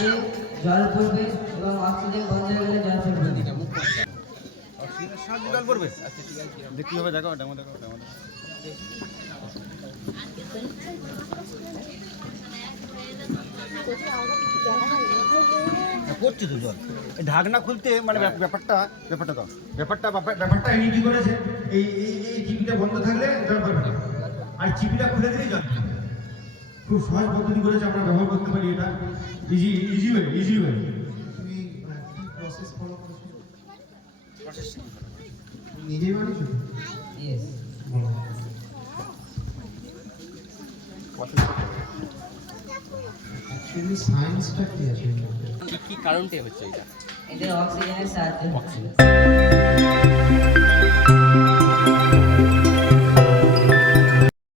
সাহায্যে জল পড়বে এবং অক্সিজেন বন্ধ হয়ে গেলে জল পড়বে জল পড়বে। আচ্ছা ঠিক আছে, দেখি হবে, দেখো ডেমো দেখো পড়ছে তো জল। ঢাকনা খুলতে মানে ব্যাপারটা ইনি কি করেছে, এই চিপিটা বন্ধ থাকলে জল পড়বে না, আর চিপিটা খুলে দিলেই জল। খুব সহজ পদ্ধতি করেছে, আমরা ব্যবহার করতে পারি এটা। Easy way. তুমি কি প্রসেস ফলো করছো? নিজেই বানিয়েছো? ইয়েস বলো। অ্যাকচুয়ালি সায়েন্সটা কি আছে? কি কারণটা হচ্ছে এটা? এদের অক্সিজেনের সাহায্যে